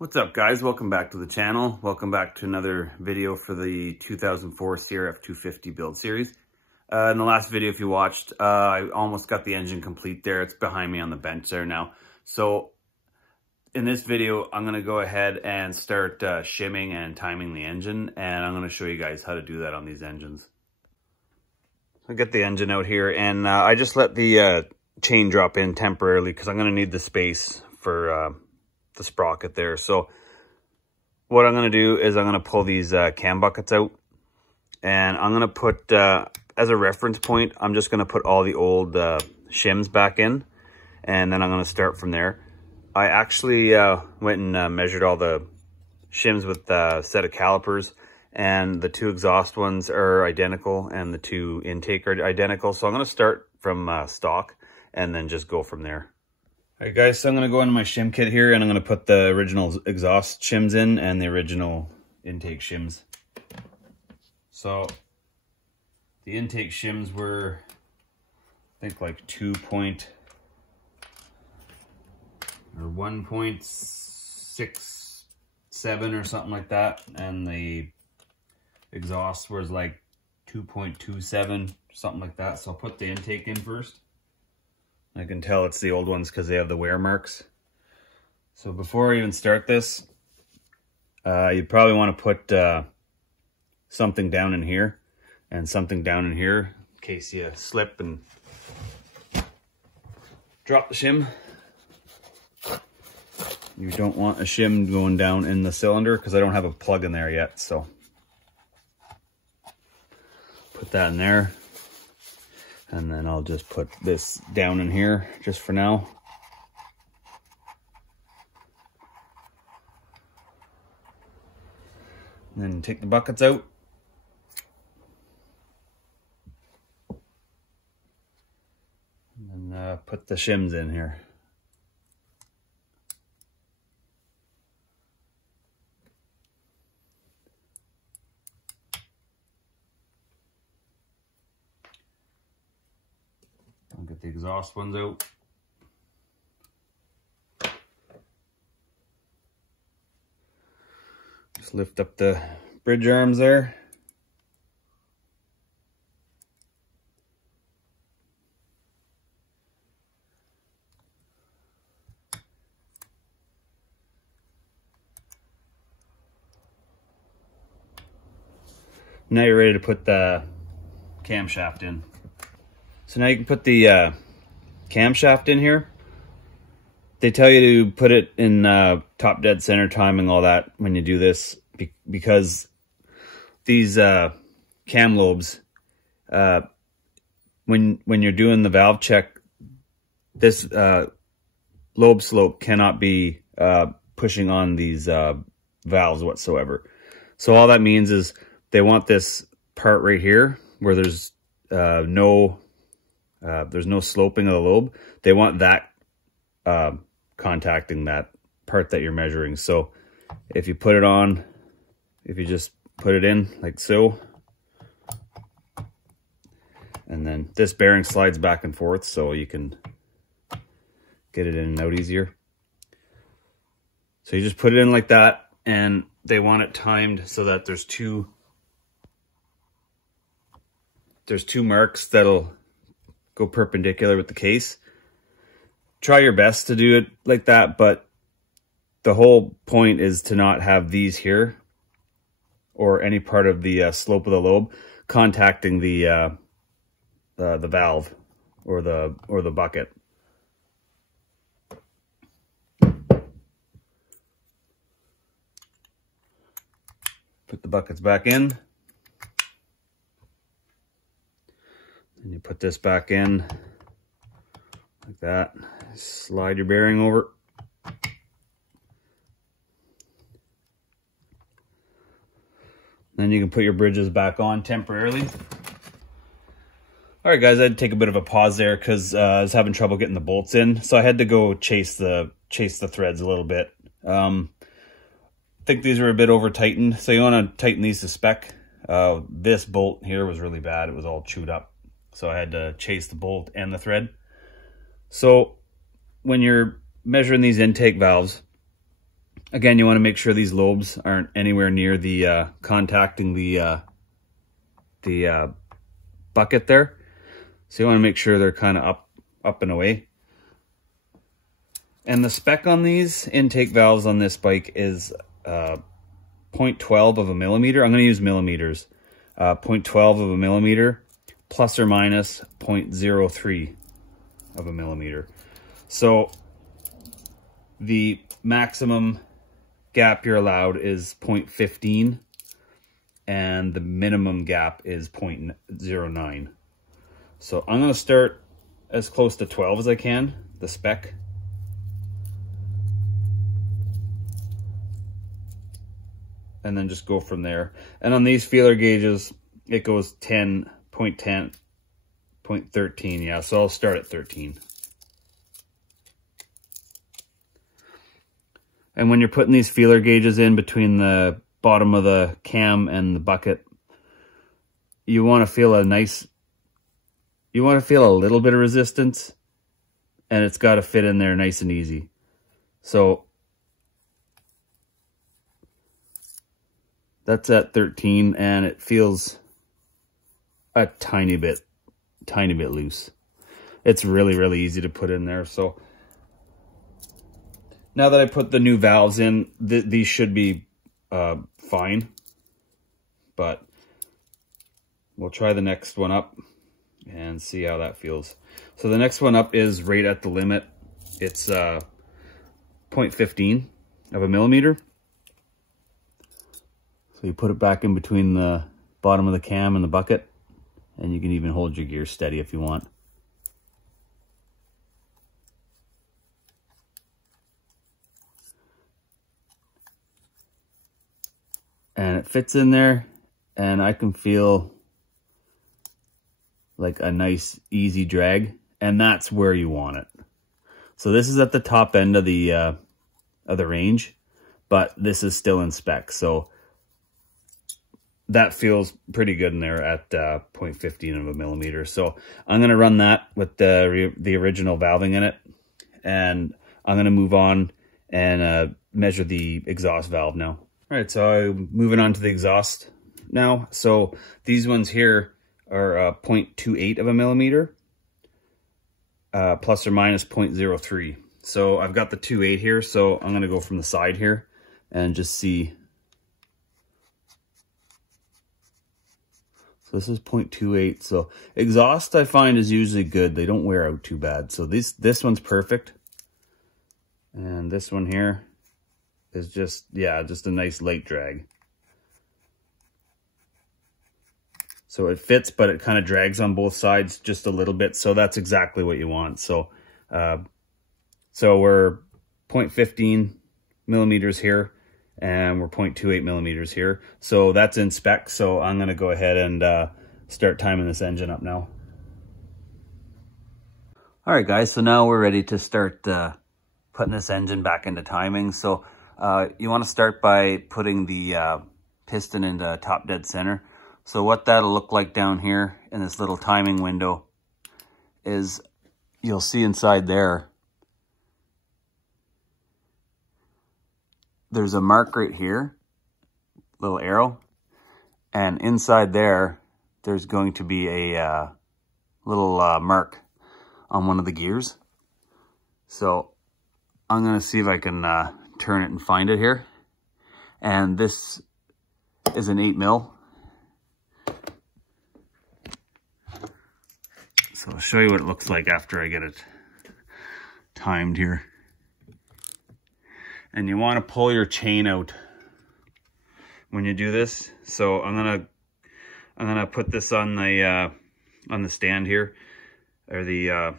What's up, guys? Welcome back to the channel. Welcome back to another video for the 2004 CRF250 build series. In the last video, if you watched, I almost got the engine complete there. It's behind me on the bench there now. So in this video, I'm going to go ahead and start shimming and timing the engine, and I'm going to show you guys how to do that on these engines. I'll get the engine out here, and I just let the chain drop in temporarily because I'm going to need the space for the sprocket there. So what I'm going to do is I'm going to pull these cam buckets out, and I'm going to put as a reference point, I'm just going to put all the old shims back in, and then I'm going to start from there. I actually went and measured all the shims with a set of calipers, and the two exhaust ones are identical and the two intake are identical. So I'm going to start from stock and then just go from there. All right, guys, so I'm going to go into my shim kit here, and I'm going to put the original exhaust shims in and the original intake shims. So the intake shims were, I think, like 1.67 or something like that, and the exhaust was like 2.27, something like that. So I'll put the intake in first. I can tell it's the old ones because they have the wear marks. So before I even start this, you probably want to put something down in here and something down in here in case you slip and drop the shim. You don't want a shim going down in the cylinder because I don't have a plug in there yet. So put that in there. And then I'll just put this down in here just for now. And then take the buckets out. And then put the shims in here. I'll get the exhaust ones out. Just lift up the bridge arms there. Now you're ready to put the camshaft in. So now you can put the camshaft in here. They tell you to put it in top dead center timing, all that, when you do this, because these cam lobes, when you're doing the valve check, this lobe slope cannot be pushing on these valves whatsoever. So all that means is they want this part right here where there's no sloping of the lobe. They want that contacting that part that you're measuring. So if you put it on, if you just put it in like so, and then this bearing slides back and forth so you can get it in and out easier. So you just put it in like that, and they want it timed so that there's two marks that'll go perpendicular with the case. Try your best to do it like that, but the whole point is to not have these here or any part of the slope of the lobe contacting the valve or the bucket. Put the buckets back in. And you put this back in like that. Slide your bearing over. Then you can put your bridges back on temporarily. All right, guys, I had to take a bit of a pause there because I was having trouble getting the bolts in, so I had to go chase the threads a little bit. I think these were a bit over tightened, so you want to tighten these to spec. This bolt here was really bad; it was all chewed up, so I had to chase the bolt and the thread. So when you're measuring these intake valves, Again, you want to make sure these lobes aren't anywhere near the contacting the bucket there. So you want to make sure they're kind of up and away. And the spec on these intake valves on this bike is 0.12 of a millimeter. I'm going to use millimeters. 0.12 of a millimeter plus or minus 0.03 of a millimeter. So the maximum gap you're allowed is 0.15 and the minimum gap is 0.09. So I'm going to start as close to 12 as I can, the spec. And then just go from there. And on these feeler gauges, it goes 10, 0.10, 0.13. Yeah, so I'll start at 13. And when you're putting these feeler gauges in between the bottom of the cam and the bucket, you want to feel a little bit of resistance, and it's got to fit in there nice and easy. So that's at 13, and it feels a tiny bit loose. It's really, really easy to put in there. So now that I put the new valves in, these should be fine. But we'll try the next one up and see how that feels. So the next one up is right at the limit. It's 0.15 of a millimeter. So you put it back in between the bottom of the cam and the bucket, and you can even hold your gear steady if you want. And it fits in there, and I can feel like a nice easy drag, and that's where you want it. So this is at the top end of the range, but this is still in spec. So that feels pretty good in there at 0.15 of a millimeter. So I'm going to run that with the original valving in it. And I'm going to move on and measure the exhaust valve now. All right, so I'm moving on to the exhaust now. So these ones here are 0.28 of a millimeter, plus or minus 0.03. So I've got the 2.8 here, so I'm going to go from the side here and just see. So this is 0.28. So exhaust I find is usually good. They don't wear out too bad. So this one's perfect. And this one here is just, yeah, just a nice light drag. So it fits, but it kind of drags on both sides just a little bit. So that's exactly what you want. So, so we're 0.15 millimeters here, and we're 0.28 millimeters here. So that's in spec. So I'm going to go ahead and start timing this engine up now. All right, guys. So now we're ready to start putting this engine back into timing. So you want to start by putting the piston into top dead center. So what that'll look like down here in this little timing window is you'll see inside there, there's a mark right here, little arrow, and inside there, there's going to be a little mark on one of the gears. So I'm going to see if I can turn it and find it here. And this is an 8 mil. So I'll show you what it looks like after I get it timed here. And you want to pull your chain out when you do this. So I'm gonna put this on the stand here, or the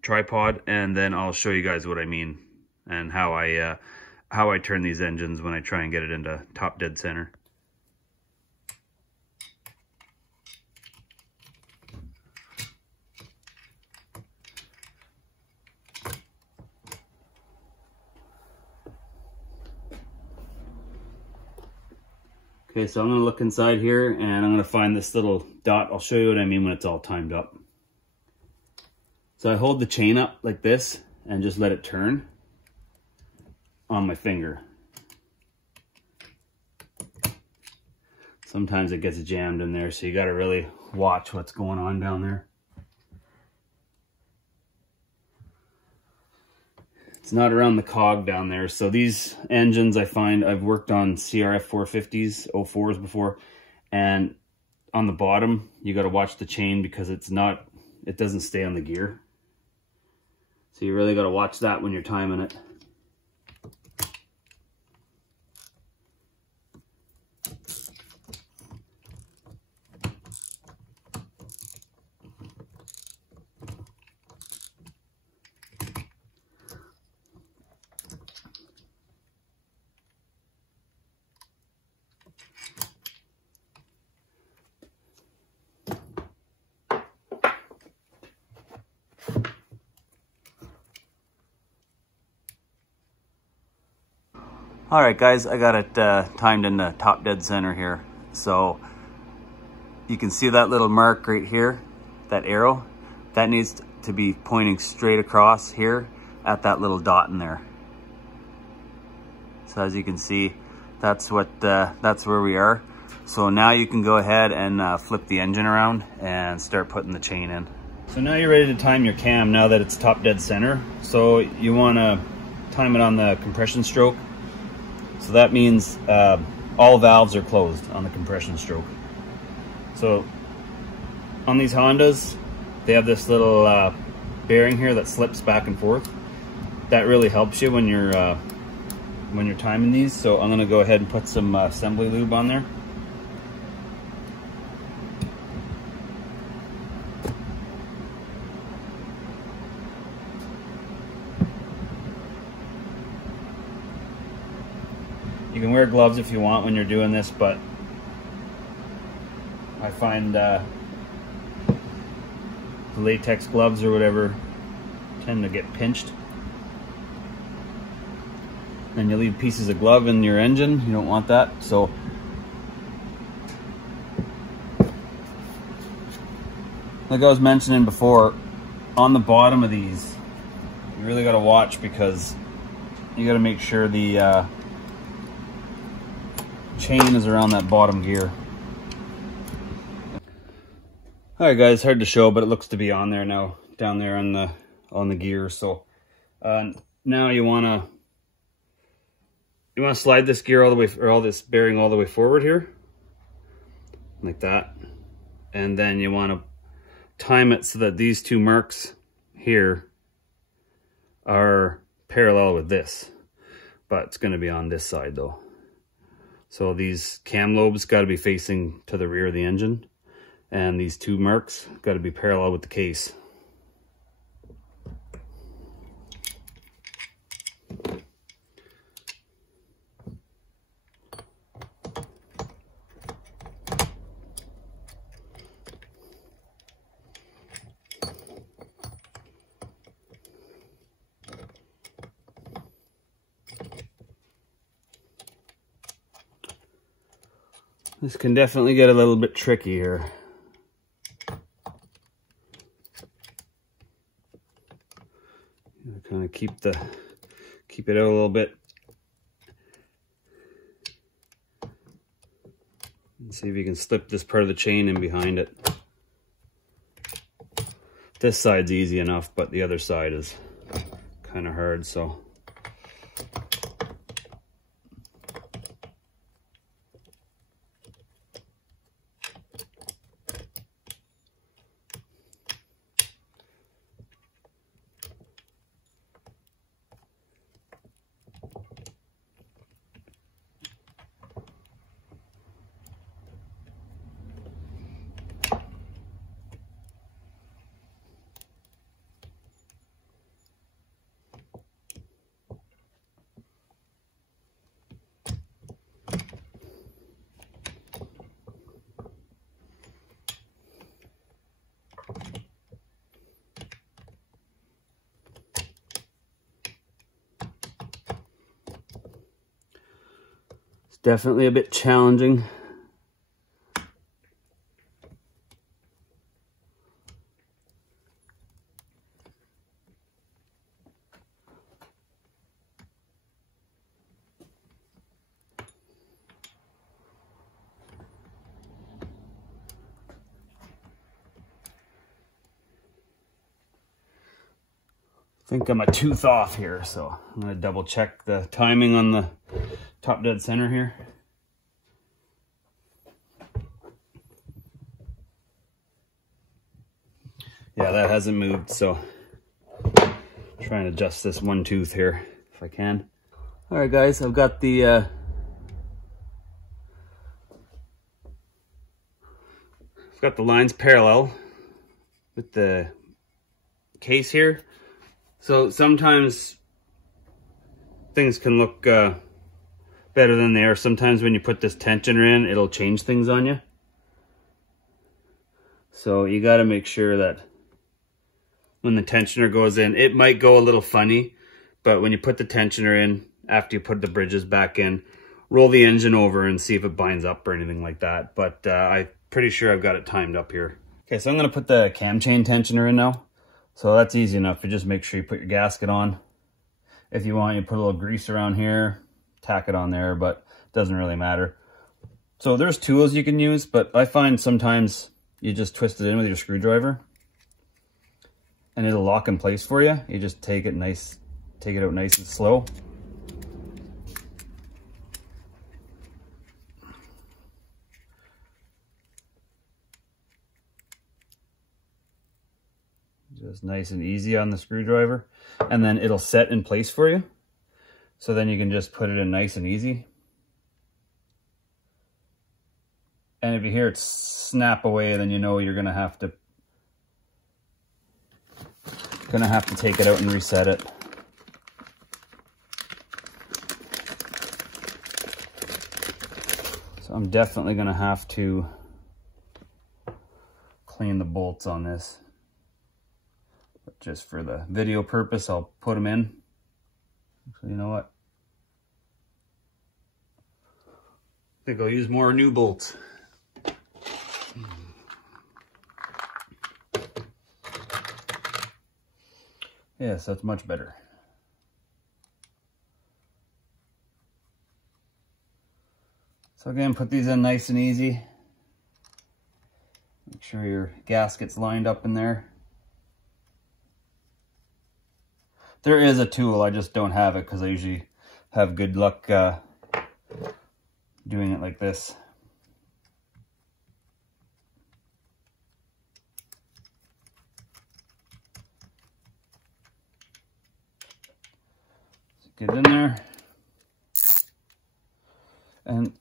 tripod, and then I'll show you guys what I mean and how I turn these engines when I try and get it into top dead center. Okay, so I'm going to look inside here and I'm going to find this little dot. I'll show you what I mean when it's all timed up. So I hold the chain up like this and just let it turn. on my finger. Sometimes it gets jammed in there, so you got to really watch what's going on down there. It's not around the cog down there. So these engines, I find, I've worked on CRF450s, 04s before, and on the bottom, you got to watch the chain because it doesn't stay on the gear. So you really got to watch that when you're timing it. All right, guys, I got it timed in the top dead center here. So you can see that little mark right here, that arrow, that needs to be pointing straight across here at that little dot in there. So as you can see, that's where we are. So now you can go ahead and flip the engine around and start putting the chain in. So now you're ready to time your cam now that it's top dead center. So you want to time it on the compression stroke. So that means all valves are closed on the compression stroke. So on these Hondas, they have this little bearing here that slips back and forth. That really helps you when you're timing these. So I'm going to go ahead and put some assembly lube on there. You can wear gloves if you want when you're doing this, but I find the latex gloves or whatever tend to get pinched. And you leave pieces of glove in your engine. You don't want that. So like I was mentioning before, on the bottom of these, you really got to watch because you got to make sure the chain is around that bottom gear. All right, guys, hard to show, but it looks to be on there now, down there on the gear. So now you want to slide this gear all the way, or all this bearing all the way forward here, like that, and then you want to time it so that these two marks here are parallel with this, but it's going to be on this side though. So these cam lobes got to be facing to the rear of the engine, and these two marks got to be parallel with the case. This can definitely get a little bit tricky here. Kind of keep it out a little bit. And see if you can slip this part of the chain in behind it. This side's easy enough, but the other side is kind of hard, so. Definitely a bit challenging. think I'm a tooth off here, so I'm going to double check the timing on the top dead center here. Yeah, that hasn't moved, so try and adjust this one tooth here if I can. All right, guys, I've got the I've got the lines parallel with the case here. So sometimes things can look better than they are. Sometimes when you put this tensioner in, it'll change things on you. So you got to make sure that when the tensioner goes in, it might go a little funny, but when you put the tensioner in, after you put the bridges back in, roll the engine over and see if it binds up or anything like that. But I'm pretty sure I've got it timed up here. Okay, so I'm going to put the cam chain tensioner in now. So that's easy enough. You just make sure you put your gasket on. If you want, you put a little grease around here, tack it on there, but it doesn't really matter. So there's tools you can use, but I find sometimes you just twist it in with your screwdriver and it'll lock in place for you. You just take it out nice and slow. Just nice and easy on the screwdriver, and then it'll set in place for you. So then you can just put it in nice and easy. And if you hear it snap away, then you know you're gonna have to take it out and reset it. So I'm definitely gonna have to clean the bolts on this. Just for the video purpose, I'll put them in. So you know what? I think I'll use more new bolts. Yes, that's much better. So again, put these in nice and easy. Make sure your gasket's lined up in there. There is a tool, I just don't have it because I usually have good luck doing it like this. Get it in there. And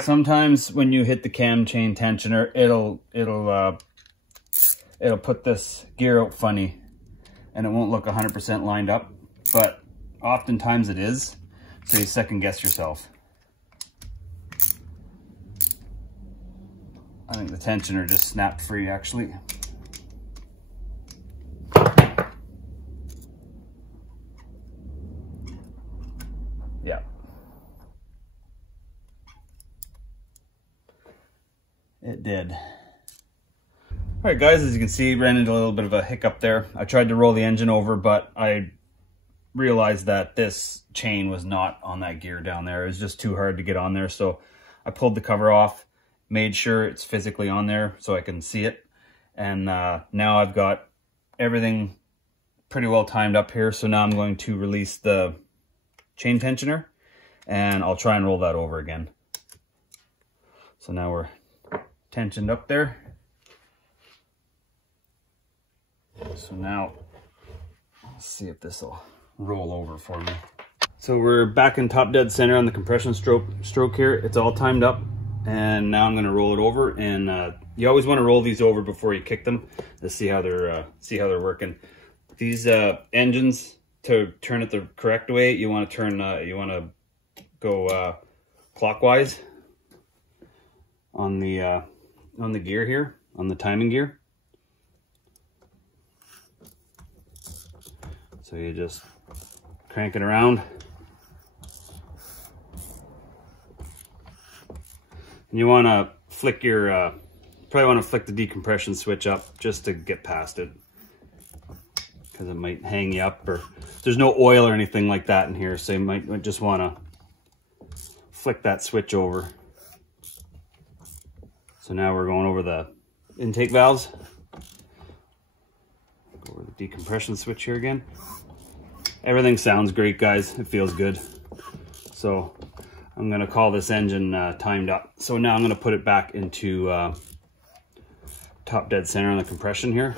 sometimes when you hit the cam chain tensioner, it'll put this gear out funny. And it won't look 100% lined up, but oftentimes it is, so you second guess yourself. I think the tensioner just snapped free, actually. Yeah. It did. All right, guys, as you can see, ran into a little bit of a hiccup there. I tried to roll the engine over, but I realized that this chain was not on that gear down there. It was just too hard to get on there. So I pulled the cover off, made sure it's physically on there so I can see it. And now I've got everything pretty well timed up here. So now I'm going to release the chain tensioner and I'll try and roll that over again. So now we're tensioned up there. So now, let's see if this will roll over for me. So we're back in top dead center on the compression stroke here. It's all timed up, and now I'm going to roll it over. And you always want to roll these over before you kick them to see how they're working. These engines, to turn it the correct way, you want to go clockwise on the gear here, on the timing gear. So you just crank it around. And you want to flick your, probably want to flick the decompression switch up just to get past it, because it might hang you up, or there's no oil or anything like that in here. So you might just want to flick that switch over. So now we're going over the intake valves. Go over the decompression switch here again. Everything sounds great, guys. It feels good. So I'm gonna call this engine timed up. So now I'm gonna put it back into top dead center on the compression here.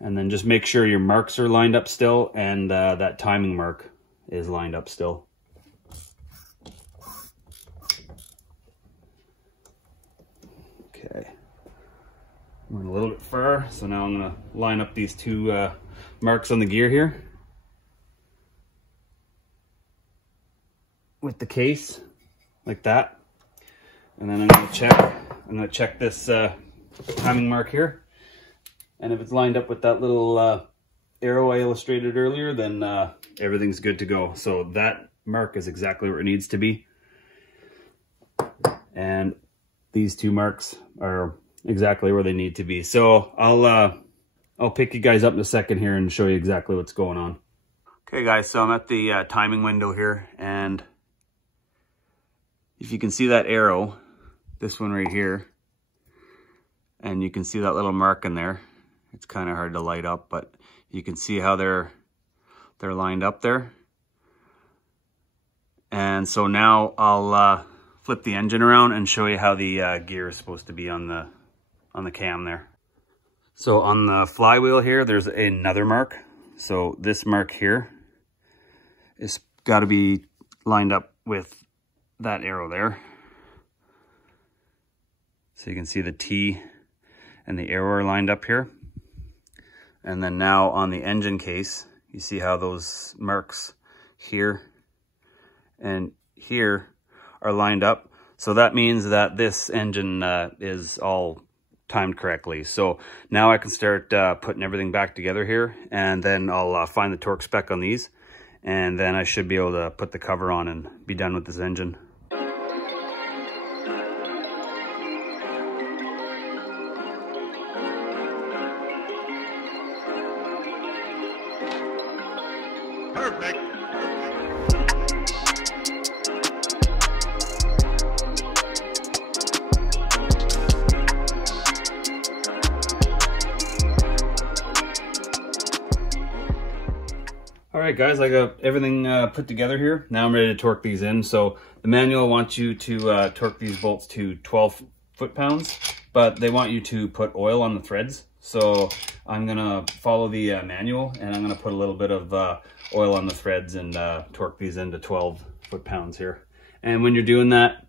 And then just make sure your marks are lined up still, and that timing mark is lined up still. Okay, went a little bit far, so now I'm gonna line up these two marks on the gear here with the case, like that. And then I'm gonna check this timing mark here. And if it's lined up with that little arrow I illustrated earlier, then everything's good to go. So that mark is exactly where it needs to be. And these two marks are exactly where they need to be. So I'll pick you guys up in a second here and show you exactly what's going on. Okay guys, so I'm at the timing window here, and if you can see that arrow, this one right here, and you can see that little mark in there. It's kind of hard to light up, but you can see how they're lined up there. And so now I'll flip the engine around and show you how the gear is supposed to be on the cam there. So on the flywheel here, there's another mark. So this mark here is got to be lined up with that arrow there. So you can see the T and the arrow are lined up here. And then now on the engine case, you see how those marks here and here are lined up. So that means that this engine is all timed correctly. So now I can start putting everything back together here, and then I'll find the torque spec on these, and then I should be able to put the cover on and be done with this engine. Perfect. All right, guys, I got everything put together here. Now I'm ready to torque these in. So the manual wants you to torque these bolts to 12 foot-pounds, but they want you to put oil on the threads. So I'm gonna follow the manual, and I'm gonna put a little bit of oil on the threads and torque these into 12 foot-pounds here. And when you're doing that,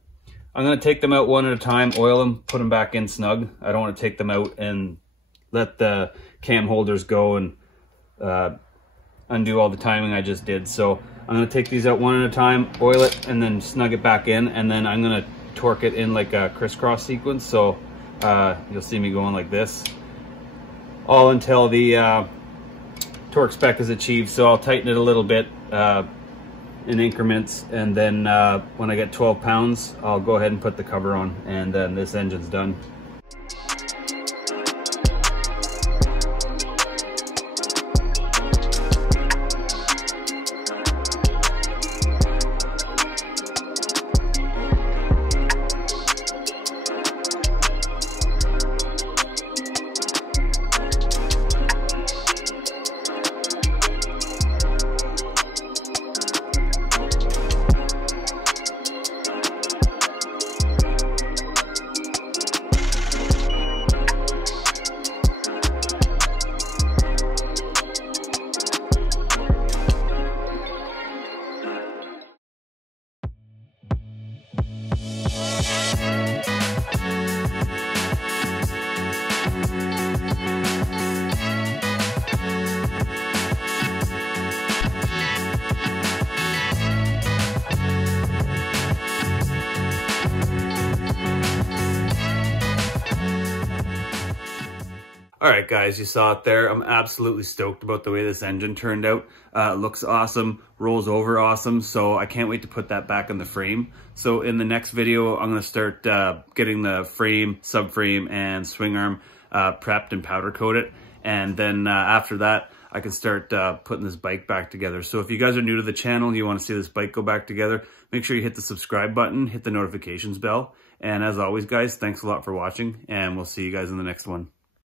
I'm gonna take them out one at a time, oil them, put them back in snug. I don't wanna take them out and let the cam holders go and undo all the timing I just did. So I'm gonna take these out one at a time, oil it, and then snug it back in, and then I'm gonna torque it in like a crisscross sequence. So you'll see me going like this, all until the torque spec is achieved. So I'll tighten it a little bit in increments, and then when I get 12 pounds, I'll go ahead and put the cover on, and then this engine's done. All right, guys, you saw it there. I'm absolutely stoked about the way this engine turned out. It looks awesome, rolls over awesome, so I can't wait to put that back in the frame. So in the next video, I'm gonna start getting the frame, subframe, and swing arm prepped and powder coated. And then after that, I can start putting this bike back together. So if you guys are new to the channel, you wanna see this bike go back together, make sure you hit the subscribe button, hit the notifications bell. And as always, guys, thanks a lot for watching, and we'll see you guys in the next one.